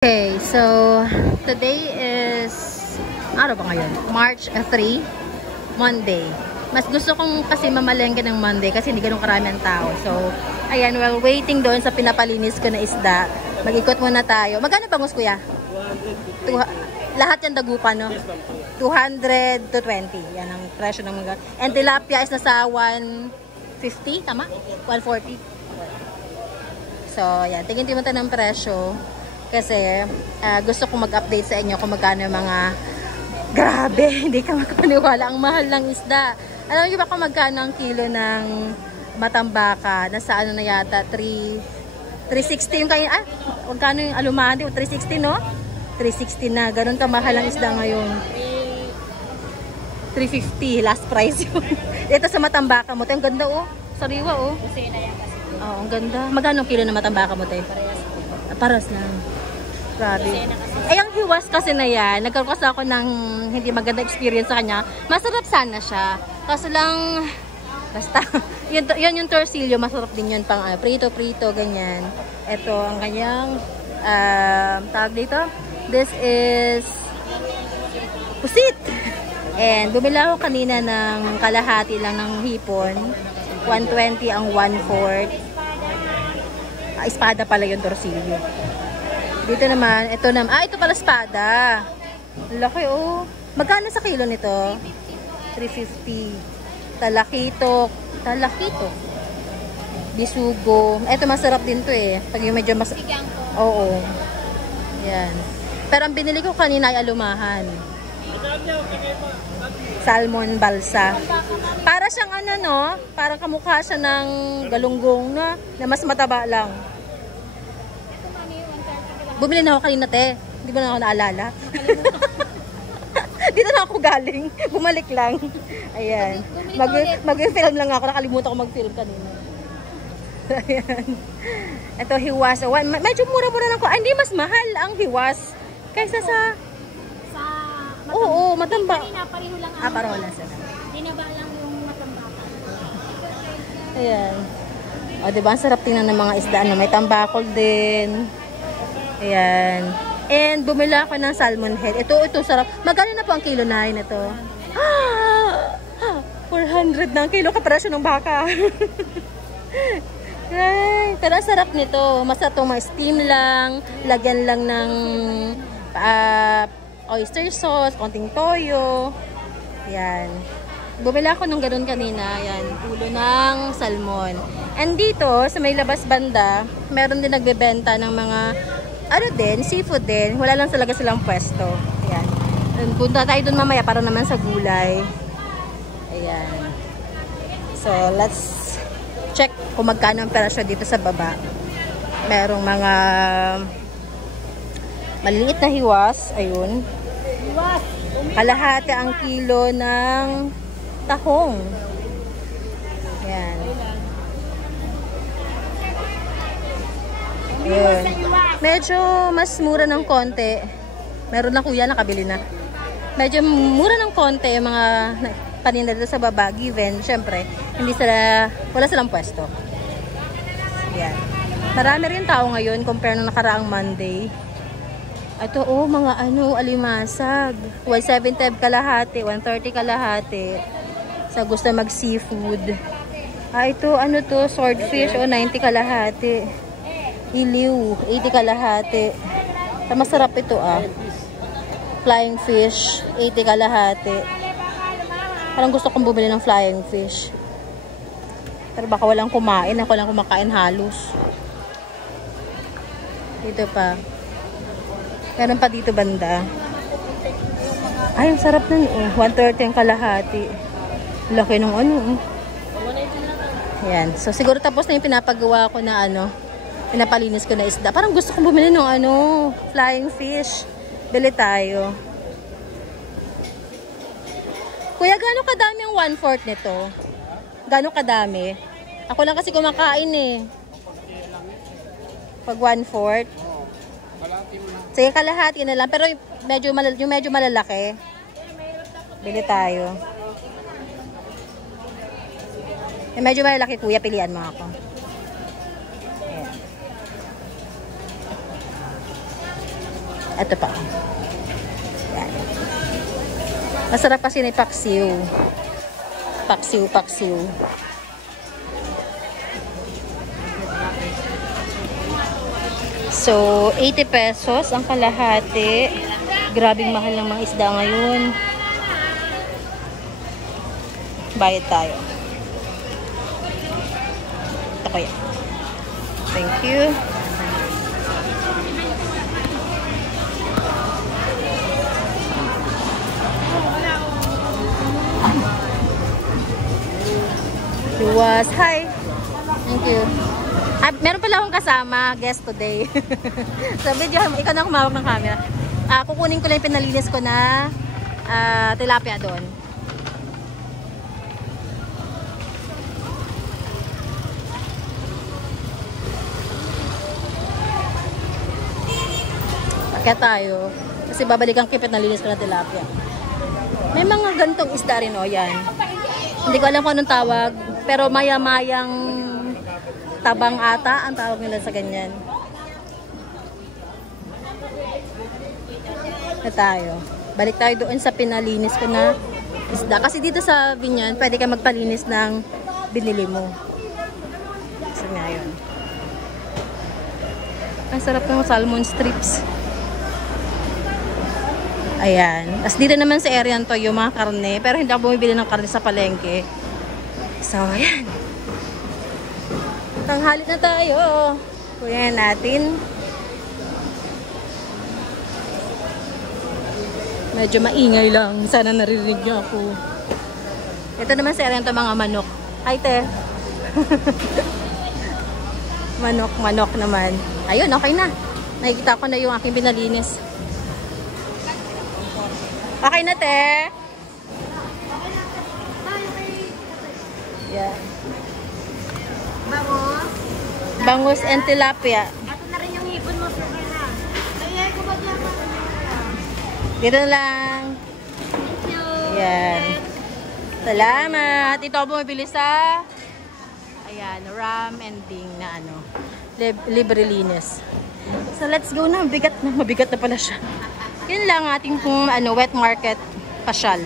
Okay, so today is ano ba ngayon? March 3, Monday. Mas gusto kong kasi mamalengke ng Monday kasi hindi ganun karami ang tao. So, ayan, while waiting doon sa pinapalinis ko na isda, mag-ikot muna tayo. Magkano bangus, kuya? 200. Lahat yan dagupan, no? 200 to 20. Yan ang presyo ng mga. And tilapia is nasa 150, tama? 140. So, yan. Tingin-tingin tayo ng presyo. Kasi gusto kong mag-update sa inyo kung magkano yung mga grabe, hindi ka makapaniwala, ang mahal ng isda. Alam niyo ba kung magkano ang kilo ng matambaka? Nasa ano na yata, 360 yung kain. Magkano yung alumandi? 360, no? 360 na. Ganun ka mahal ang isda ngayon. 350, last price yun. Ito sa matambaka mo. Ang ganda, oh. Sariwa, oh. Kasi na yan kasi. Oo, ang ganda. Magkano kilo ng matambaka mo, te? Paras lang. Grabe. Eh, ang hiwas kasi na yan, nagkaroon kasi ako ng hindi maganda experience sa kanya. Masarap sana siya. Kaso lang, basta, yun yung torsilyo, masarap din yun pang prito-prito, ganyan. Ito, ang kanyang, tawag dito, this is pusit. And, bumili ako kanina ng kalahati lang ng hipon. 120 ang 1/4. Espada pala yung torsilyo. Dito naman, ito naman. Ito pala espada. Laki, oh. Magkano sa kilo nito? 350. Talakito. Bisugo. Ito masarap din to eh. Pag yung medyo mas... Oo. Yan. Pero ang binili ko kanina ay alumahan. Salmon balsa. Para siyang ano, no? Parang kamukha siya ng galunggong na mas mataba lang. Bumili na ako kanina, te. Hindi ba na ako naalala? Dito na ako galing. Bumalik lang. Ayan. Mag-film lang ako. Nakalimutan ko mag-film kanina. Ayan. Ito, hiwas. Medyo mura-mura lang ko. Hindi, mas mahal ang hiwas. Kaysa sa... Oo, matamba. Pareho lang. Pareho lang sila. Dinaba lang yung matamba. Ayan. O, diba? Ang sarap tingnan ng mga isda. May tambakol din. Ayan. And bumili ako ng salmon head. Ito sarap. Magkano na po ang kilo na ito? 400 na ang kilo kapresyo ng baka. Ay, pero sarap nito. Masarap itong mga steam lang. Lagyan lang ng oyster sauce, konting toyo. Ayan. Bumili ako ng ganun kanina. Ayan. Ulo ng salmon. And dito, sa may labas banda, meron din nagbebenta ng mga seafood din. Wala lang talaga silang pwesto. Ayan. Punta tayo dun mamaya para naman sa gulay. Ayan. So, let's check kung magkano ang presyo dito sa baba. Merong mga maliliit na hiwas. Ayun. Kalahati ang kilo ng tahong. Ayan. Ayun. Medyo mas mura ng konti. Meron lang kuya, nakabili na. Medyo mura ng konti yung mga paninda dito sa baba. Given, syempre, wala silang pwesto. Yan. Marami rin tao ngayon compare nung nakaraang Monday. Ito, mga alimasag. 175 kalahati, 130 kalahati. Sa gusto mag-seafood. Ito, swordfish, 90 kalahati. Iliw, 80 kalahati. Masarap ito, Flying fish, 80 kalahati. Parang gusto kong bumili ng flying fish. Pero baka walang kumain. Ako lang kumakain halos. Dito pa. Meron pa dito banda. Ay, ang sarap nun, 130 ang kalahati. Laki ng Ayan. So, siguro tapos na yung pinapagawa ko na pinapalinis ko na isda. Parang gusto kong bumili ng flying fish. Bili tayo. Kuya, gano'ng kadami ang 1/4 nito? Gano'ng kadami? Ako lang kasi kumakain eh. Pag 1/4. Sige, kalahati na lang. Pero yung medyo malalaki. Bili tayo. Yung medyo malalaki, kuya, pilian mo ako. Ayan. Ito pa. Yan. Masarap kasi ni paksiw. Paksiw. So, 80 pesos ang kalahati. Grabing mahal ng mga isda ngayon. Bayad tayo. Ito kaya. Thank you. Luwas. Hi. Thank you. Meron pala akong kasama, guest today. Sa video, ikaw na kumawag ng camera. Kukunin ko lang yung pinalinis ko na tilapia doon. Kaya tayo. Kasi babalikan ko yung pinalinis ko na tilapia. May mga gantong isda rin, o yan. Hindi ko alam kung anong tawag. Pero maya-mayang tabang ata ang tawag nila sa ganyan. Na tayo. Balik tayo doon sa pinalinis ko na isda. Kasi dito sa Binyan, pwede ka magpalinis ng binili mo. So nga yun. Ang sarap ng salmon strips. Ayan. Tapos dito naman sa area to yung mga karne. Pero hindi ako bumibili ng karne sa palengke. So, ayan. Tanghalit na tayo. Kuya natin. Medyo maingay lang. Sana naririnig niyo ako. Ito naman sa area to mga manok. Hi, te. Manok naman. Ayun, okay na. Nakikita ko na yung aking pinalinis. Okay na, te. Yeah. Bangus and tilapia. Ito na rin yung hipon mo sa kanya. Kaya ko maglaban. Dito lang. Thank you. Ayan. Salamat. Ito ako bumibili sa ayan, ram and ding na ano. Libre linis. So let's go na. Mabigat na pala siya. Yun lang ating wet market pasyal.